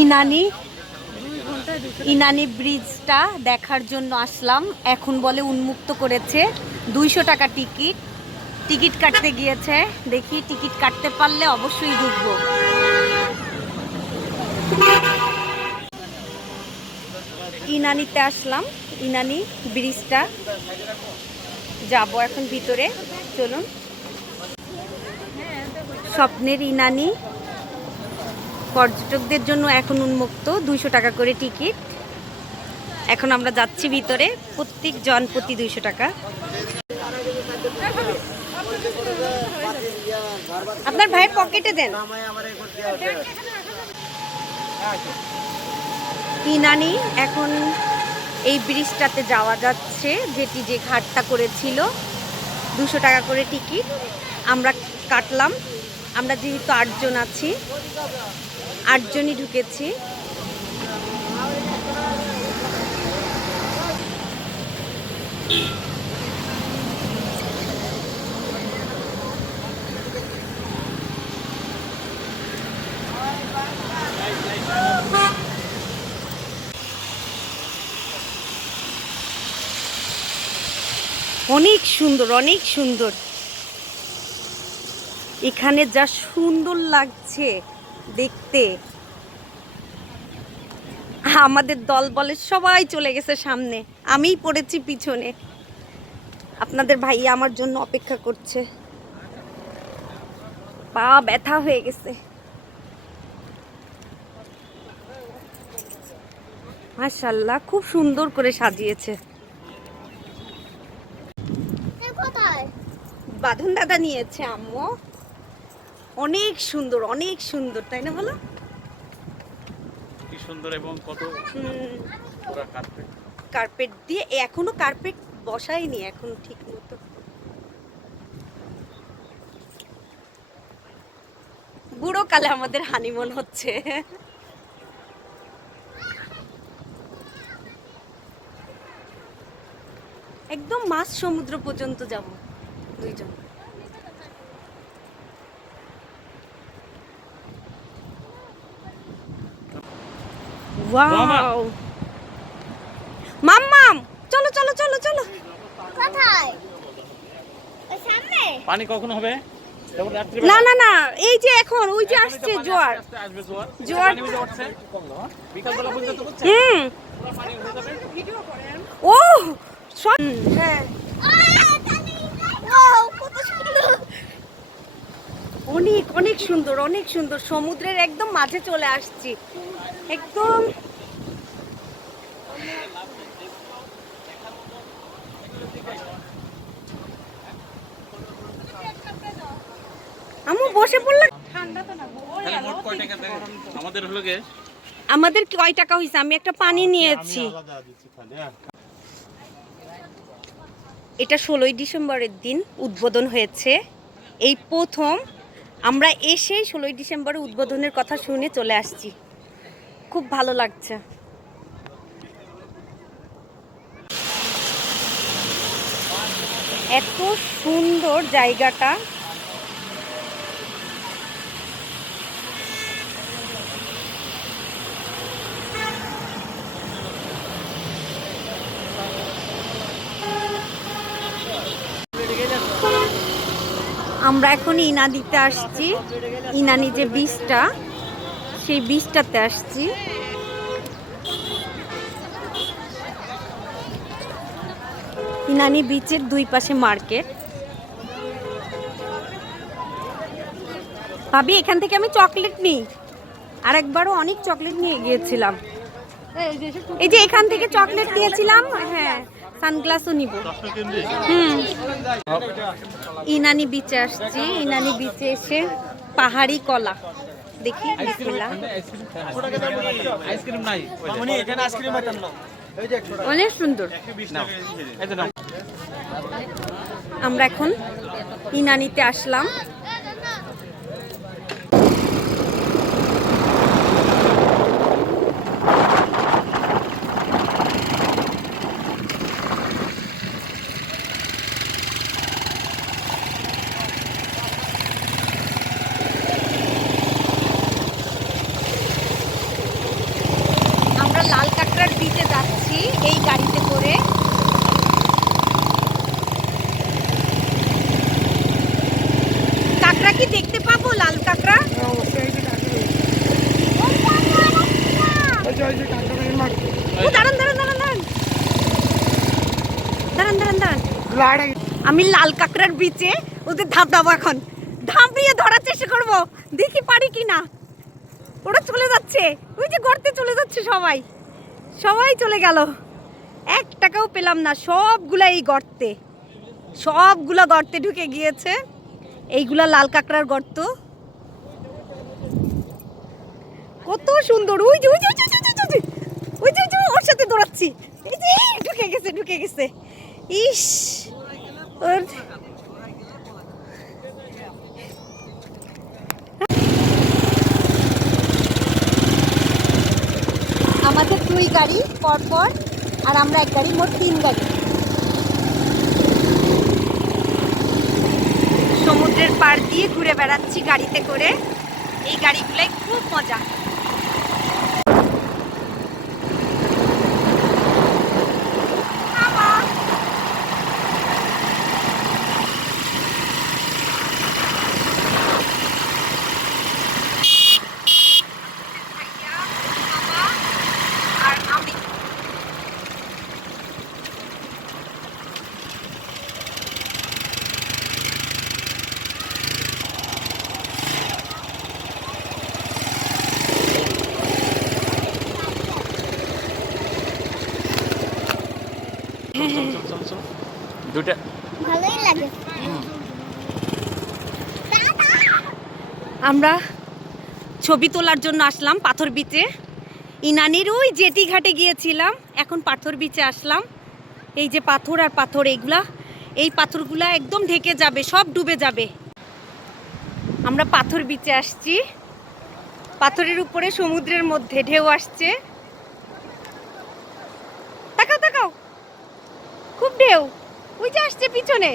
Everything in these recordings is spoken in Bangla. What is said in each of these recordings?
ইনানি ইনানি ব্রিজটা দেখার জন্য আসলাম। এখন বলে উন্মুক্ত করেছে, 200 টাকা টিকিট। টিকিট কাটতে গিয়েছে, দেখি টিকিট কাটতে পারলে অবশ্যই ঢুকবো। ইনানিতে আসলাম, ইনানি ব্রিজটা যাব এখন ভিতরে, চলুন। স্বপ্নের ইনানি পর্যটকদের জন্য এখন উন্মুক্ত, 200 টাকা করে টিকিট। এখন আমরা যাচ্ছি ভিতরে, প্রত্যেক জন প্রতি 200 টাকা। আপনার ভাইয়ের পকেটে দেন। ইনানি এখন এই ব্রিজটাতে যাওয়া যাচ্ছে, যেটি যে ঘাটটা করেছিল। 200 টাকা করে টিকিট আমরা কাটলাম। আমরা যেহেতু 8 জন আছি, 8 জনই ঢুকেছি। অনেক সুন্দর, অনেক সুন্দর। এখানে যা সুন্দর লাগছে দেখতে। আমাদের দল বলে সবাই চলে গেছে সামনে, আমিই পড়েছি পিছনে। আপনাদের ভাই আমার জন্য অপেক্ষা করছে। পা ব্যথা হয়ে গেছে। মাশাআল্লাহ, খুব সুন্দর করে সাজিয়েছে। বাঁধন দাদা নিয়েছে আম্মু। অনেক সুন্দর, অনেক সুন্দর, তাই না বলো? কি সুন্দর এবং কত পুরো কার্পেট, কার্পেট দিয়ে। এখনো কার্পেট বসায়নি এখন ঠিক মতো। বুড়ো কালে আমাদের হানিমুন হচ্ছে। একদম মাঝ সমুদ্র পর্যন্ত যাব 2 জন। ওয়াও, মাম্মাম চলো চলো চলো চলো। কোথায়? ওই সামনে? পানি কখন হবে? না না না, এই যে এখন ওই যে আসছে জোয়ার। আসবে জোয়ার, জোয়ার পানি উঠছে বিকাল বেলা পর্যন্ত হচ্ছে। পানি হয়ে যাবে। ভিডিও করেন। ও হ্যাঁ, ওয়াও, কত সুন্দর। অনেক অনেক সুন্দর, অনেক সুন্দর। সমুদ্রের একদম মাঝে চলে আসছি একদম। আমু বসে পড়লাম। ঠান্ডা তো না, মোট কয় টাকা দেয়? আমাদের হলো গে আমাদের কয় টাকা হয়েছে? আমি একটা পানি নিয়েছি। এটা 16ই ডিসেম্বরের দিন উদ্বোধন হয়েছে। এই প্রথম আমরা এসে 16ই ডিসেম্বরে উদ্বোধনের কথা শুনে চলে আসছি। খুব ভালো লাগছে। এত সুন্দর জায়গাটা। আমরা এখন ইনানিতে আসছি। ইনানি যে বীজটা, সেই বীজটাতে আসছি। ইনানি বিচের 2 পাশে মার্কেট। ভাবি এখান থেকে আমি চকলেট নিই। আরেকবারও অনেক চকলেট নিয়ে গিয়েছিলাম। এই যে এখান থেকে চকলেট নিয়েছিলাম। হ্যাঁ, সানগ্লাসও নিব। ইনানি বিচে আসছি। ইনানি বিচে এসে পাহাড়ি কলা দেখি। বিসমিল্লাহ। আইসক্রিম নাই, এখানে আইসক্রিম পাইতাম না। অনেক সুন্দর। আমরা এখন ইনানিতে আসলাম। বিচে যাচ্ছি এই গাড়িতে করে। কাঁকড়া কি দেখতে পাবো? লাল কাঁকড়া? ও দাঁড়ান দাঁড়ান দাঁড়ান দাঁড়ান দাঁড়ান দাঁড়ান দাঁড়ান। আমি লাল কাঁকড়ার বিচে ওদের ধাপধাবো এখন, ধাপিয়ে ধরার চেষ্টা করবো, দেখি পারি কি না। ওরা চলে যাচ্ছে, ওই যে গর্তে চলে যাচ্ছে সবাই, সবাই চলে গেল, 1 টাকাও পেলাম না। সবগুলা এই গর্তে, সবগুলা গর্তে ঢুকে গিয়েছে। এইগুলা লাল কাঁকড়ার গর্ত, কত সুন্দর। ওই যে ওই যে ওই যে ওই যে ওই যে ওর সাথে দৌড়াচ্ছি, এই যে ঢুকে গেছে ঢুকে গেছে। ইস ওর আমাদের 2 গাড়ি পরপর, আর আমরা 1 গাড়ি, মোট 3 গাড়ি। সমুদ্রের পাড় দিয়ে ঘুরে বেড়াচ্ছি গাড়িতে করে। এই গাড়িগুলাই খুব মজা। আর আমি দুইটা ভালোই লাগে। আমরা ছবি তোলার জন্য আসলাম পাথর বিচে। ইনানির ওই জেটি ঘাটে গিয়েছিলাম, এখন পাথর বিচে আসলাম। এই যে পাথর আর পাথর, এইগুলা, এই পাথরগুলা একদম ঢেকে যাবে, সব ডুবে যাবে। আমরা পাথর বিচে আসছি, পাথরের উপরে সমুদ্রের মধ্যে ঢেউ আসছে। তাকাও তাকাও, খুব ঢেউ, ওই যে আসছে পিছনে।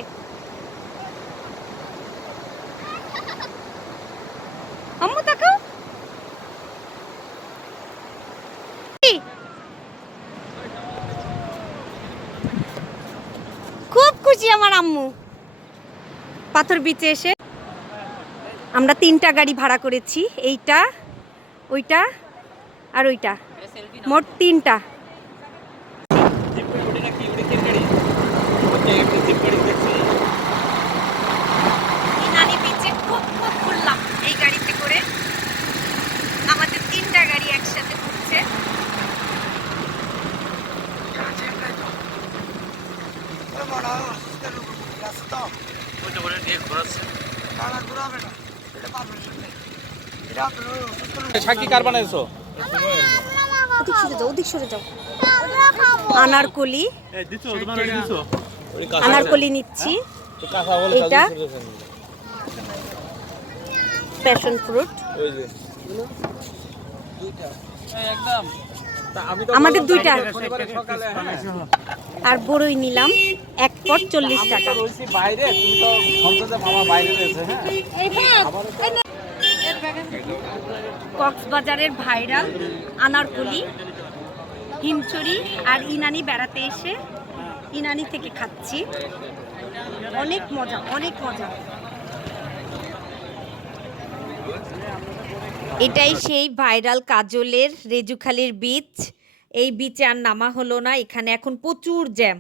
আম্মু তাকাও, খুব খুশি আমার আম্মু পাথর বিচে এসে। আমরা 3টা গাড়ি ভাড়া করেছি, এইটা, ওইটা আর ওইটা, মোট 3টা। ইনানি বিচে খুব খুব ঘুরলাম এই গাড়িতে করে। আমাদের 3টা গাড়ি একসাথে ঘুরছে। শাকি কার বানাইছো? ওদিক সরে যাও, ওদিক সরে যাও। আনারকলি, আনারকলি নিচ্ছি। এটা প্যাশন ফ্রুট, আমাদের 2টা। আর বড়ই নিলাম 1 পট 40 টাকা। বাইরে তুমি তো সংসদে মামা বাইরে রয়েছে। হ্যাঁ, কক্সবাজারের ভাইরাল আনারকলি, হিমচুরি আর ইনানি বেড়াতে এসে ইনানি থেকে খাচ্ছি। অনেক মজা, অনেক মজা। এটাই সেই ভাইরাল কাজলের রেজুখালির বিচ। এই বিচে আর নামা হলো না, এখানে এখন প্রচুর জ্যাম।